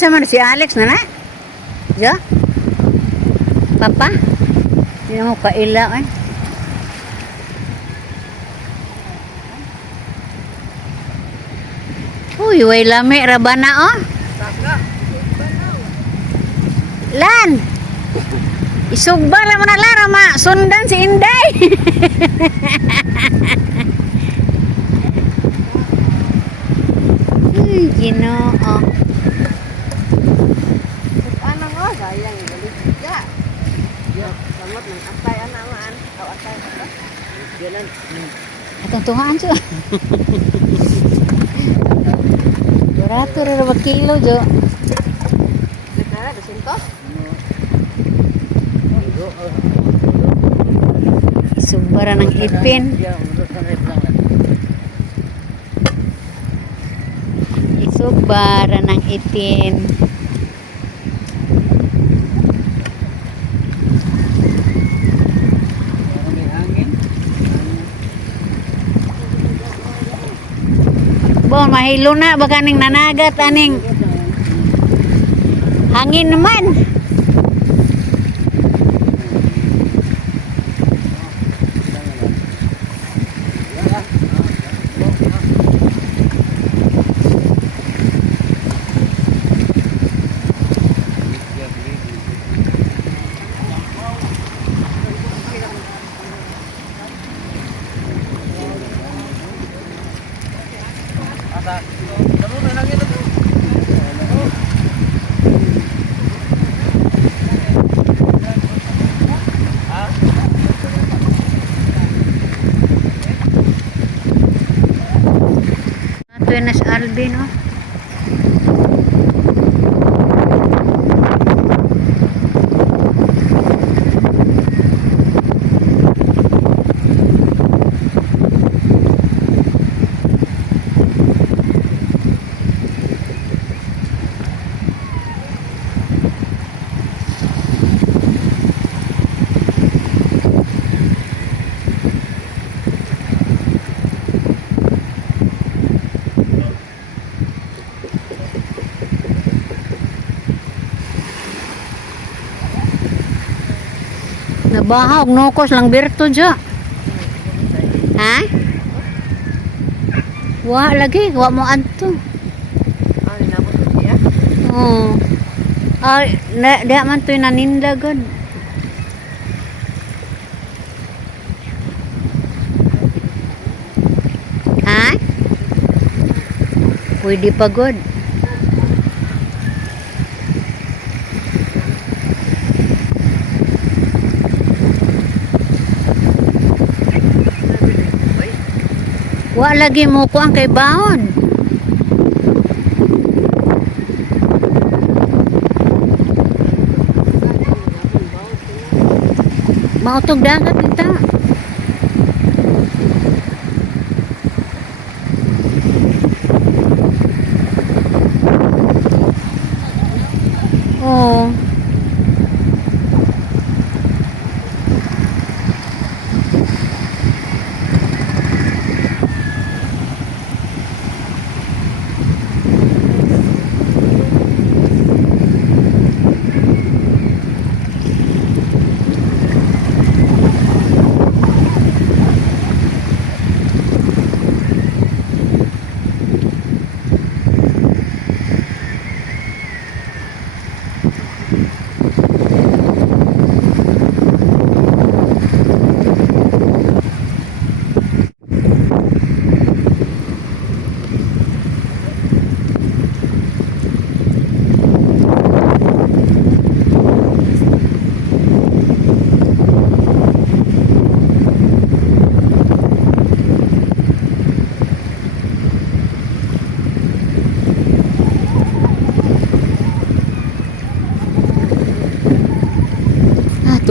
kinsa man si Alex na na? Jo? Papa? Hindi mo kaila eh. Uy, way lami rabana oh. Lan. Isugba ra mo na lara ma sundan si Inday. Uy, Ginoo. Ano nga, sayang balik ya. Ya, selamat ng atay anaman. Aw atay ka. Diyan. Atong tuhaan siya. Barato ra ba kilo jo? Nagdara dosinto? Sumbara ng ipin. Isubara ng ipin. Bon, mahilo na baka ning nanagat aning hangin naman. Ito yun na si Alvin oh. Nabahag nokos lang berto dya. Ha? Wa lagi, wa mo anto. Ano na mo siya? Oh. Ay, da man to naninda god. Ha? Pwede pa god. Wa lagi mo ko ang kay baon. Mautog dagat kita. Oh.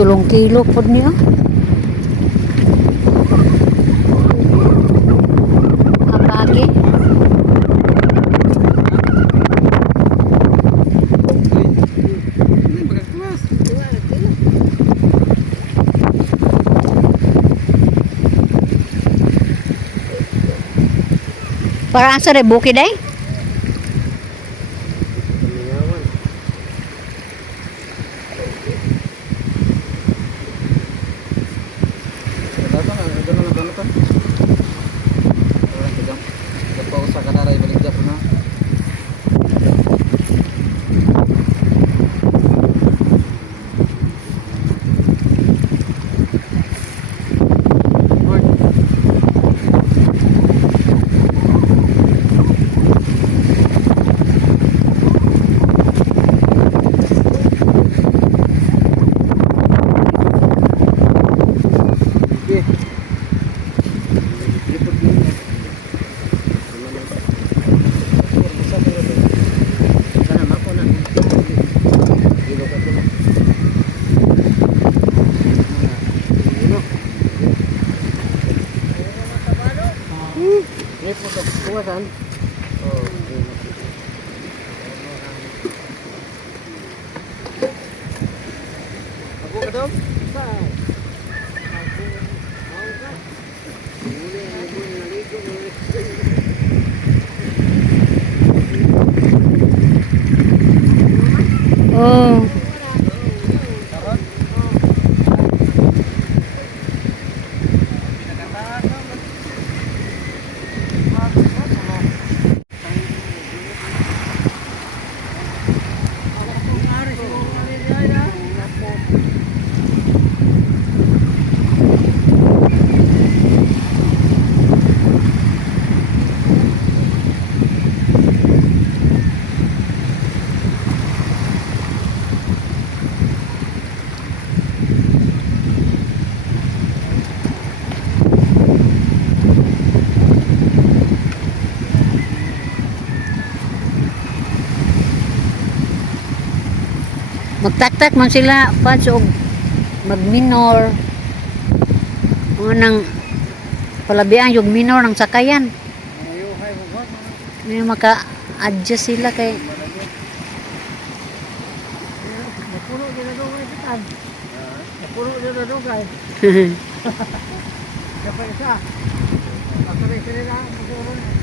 Tulong kilo pod niya. Kapagi. Para asa re bukid ay? ka. Orang tegang. Dapat usah kadaray balik jap na. Kuwasan. Oh, aku ke dong? Bye. Aku mau kan? Boleh, Oh. Magtaktak man sila pa og mag-minor. Mga nang palabian yung minor ng sakayan. May maka-adjust sila kay Napuno din na dong ipitan. Napuno din na dong kay. Kapag isa. Kapag sila na,